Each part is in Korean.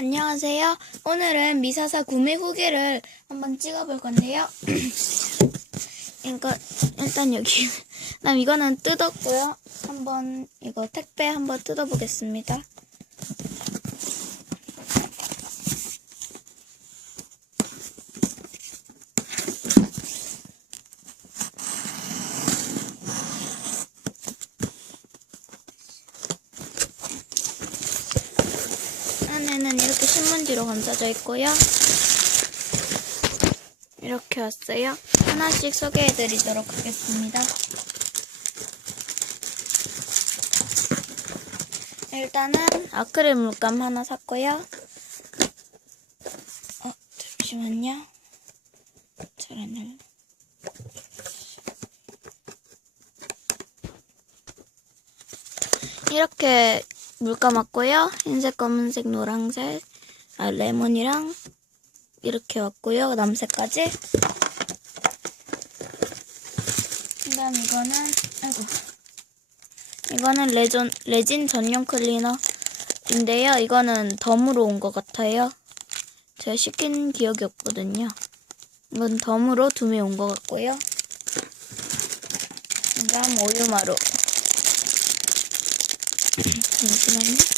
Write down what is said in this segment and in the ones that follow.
안녕하세요. 오늘은 미사사 구매 후기를 한번 찍어볼 건데요. 이거 일단 여기 그다음 이거는 뜯었고요. 한번 이거 택배 한번 뜯어보겠습니다. 안에는 이렇게 신문지로 감싸져 있고요. 이렇게 왔어요. 하나씩 소개해드리도록 하겠습니다. 일단은 아크릴 물감 하나 샀고요. 어, 잠시만요. 잘 안 열려. 이렇게 물감 왔고요. 흰색, 검은색, 노란색, 아, 레몬이랑 이렇게 왔고요. 남색까지. 그 다음 이거는, 아이고. 이거는 레전, 레진 전용 클리너인데요. 이거는 덤으로 온 것 같아요. 제가 시킨 기억이 없거든요. 이건 덤으로 두매온것 같고요. 그 다음 오유마루. 잠시만요.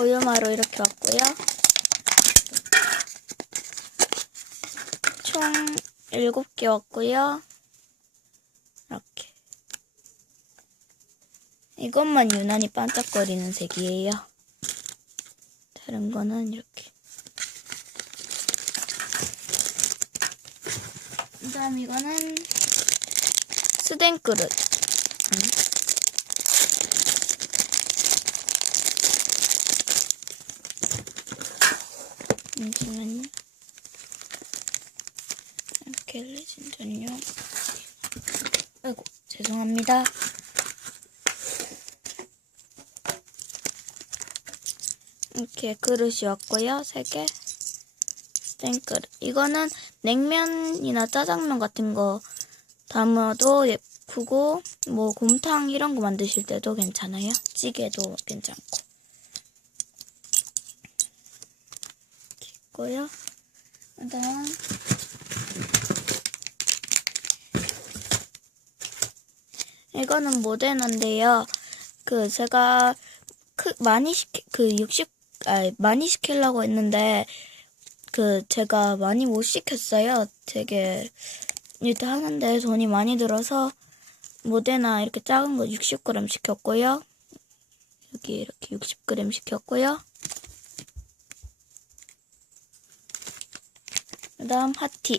오유마루 이렇게 왔고요. 총 7개 왔고요. 이렇게. 이것만 유난히 반짝거리는 색이에요. 다른 거는 이렇게. 그 다음 이거는 스댕 그릇. 잠시만요. 이렇게 레진 전용. 아이고, 죄송합니다. 이렇게 그릇이 왔고요. 세 개. 땡그릇. 이거는 냉면이나 짜장면 같은 거 담아도 예쁘고, 뭐 곰탕 이런 거 만드실 때도 괜찮아요. 찌개도 괜찮고. 이렇게 있고요. 그다음 이거는 모데나인데요. 그 제가 크 많이 시키 그 60, 아 많이 시키려고 했는데 그 제가 많이 못 시켰어요. 되게 일단 하는데 돈이 많이 들어서 모데나 이렇게 작은 거 60g 시켰고요. 여기 이렇게 60g 시켰고요. 그 다음 하티.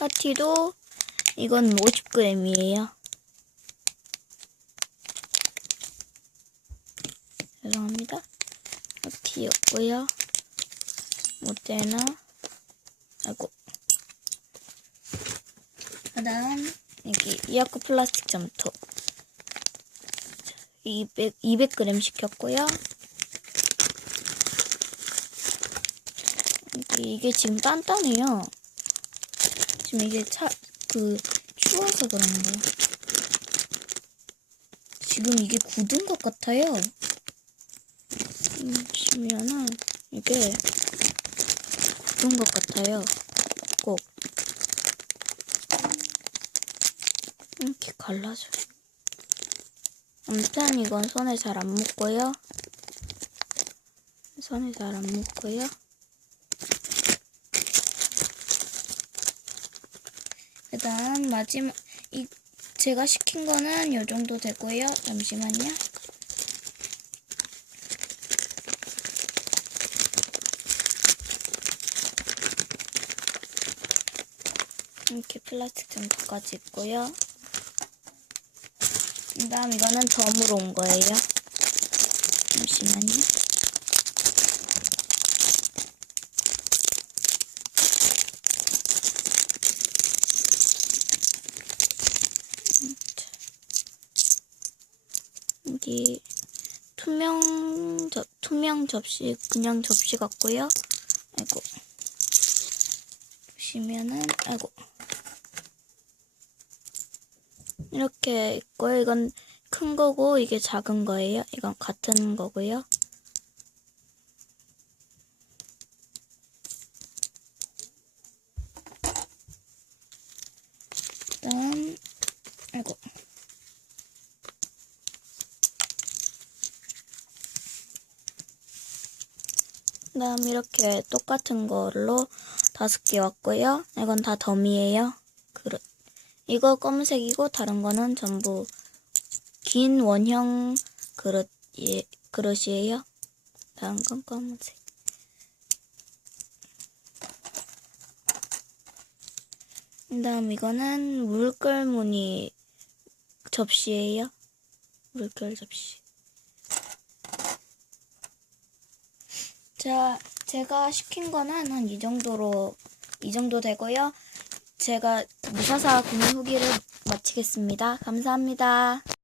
하티도 이건 50g이에요. 죄송합니다. 하티였고요. 모데나. 아이고. 그 다음 여기 이어크 플라스틱 점토 200 200g 시켰고요. 여기 이게 지금 단단해요. 지금 이게 차 그 추워서 그런가. 지금 이게 굳은 것 같아요. 음, 보시면은 이게 굳은 것 같아요. 꼭. 이렇게 갈라져. 아무튼 이건 손에 잘 안 묻고요. 손에 잘 안 묻고요. 그 다음 마지막 이 제가 시킨 거는 요 정도 되고요. 잠시만요. 이렇게 플라스틱 점토까지 있고요. 그 다음 이거는 덤으로 온 거예요. 잠시만요. 여기 투명 접 투명 접시 그냥 접시 같고요. 아이고 보시면은 아이고 이렇게 있고요. 이건 그큰 거고 이게 작은 거예요. 이건 같은 거고요. 그다음 아이고 그 다음 이렇게 똑같은 걸로 다섯 개 왔고요. 이건 다 덤이에요. 그릇. 이거 검은색이고 다른 거는 전부 긴 원형 그릇 예, 그릇이에요. 다른 건 검은색. 그다음 이거는 물결 무늬 접시예요. 물결 접시. 자, 제가 시킨 거는 한 이 정도로 이 정도 되고요. 제가 무사사 구매 후기를 마치겠습니다. 감사합니다.